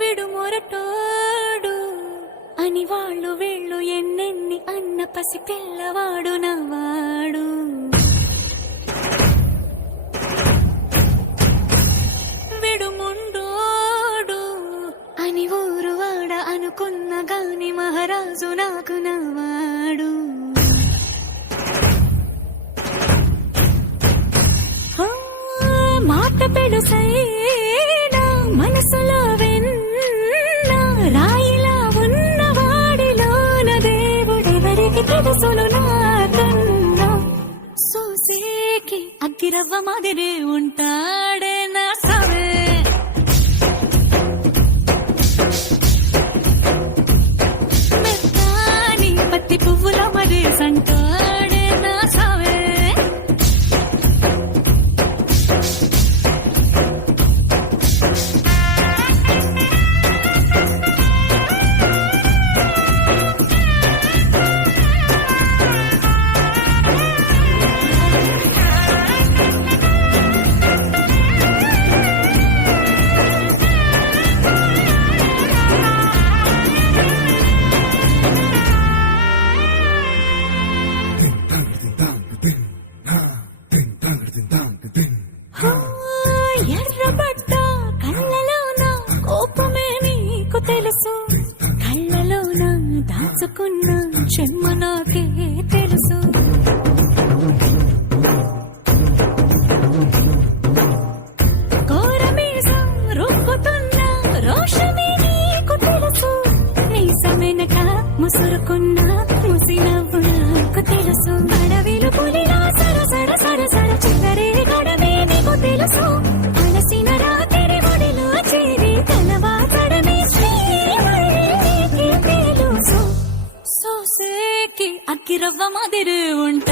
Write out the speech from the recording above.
విడు మొరటోడు అని వాళ్ళు వీళ్ళు ఎన్నెన్ని అన్న పసి పిల్లవాడు నవాడు. విడు ముండోడు అని ఊరు వాడ అనుకున్న గాని మహారాజు నాకు నవాడు. మాట పెడుసైనా మనసులో వెన్న రాయిలా ఉన్నవాడిలోన దేవుడెవరికి తెలుసును నాకన్నా. సూసేకి అగ్గిరవ్వ మాదిరి ఉంటాడే నా సవే. మెత్తాని పత్తి పువ్వుల మరి సంటాడే నా సవే. ఎర్రబడ్డ కళ్ళలోన కోపమే నీకు తెలుసు, కళ్ళలోన దాచుకున్న చెమ్మ నాకే తెలుసు. కోరమీసం రుబ్బుతున్న రోషమే నీకు తెలుసు, మీసమెనక ముసురుకున్న ముసి నవ్వు నాకు తెలుసు. అడవిలు పులిలా సరసర సరసర చివరే గడమే నీకు తెలుసు, అలసిన రాత్రి ఒడిలో చేరి కలవాచడమే శ్రీవల్లికి తెలుసు. సోసేకి అగ్గిరవ్వ మాదిరి ఉంటా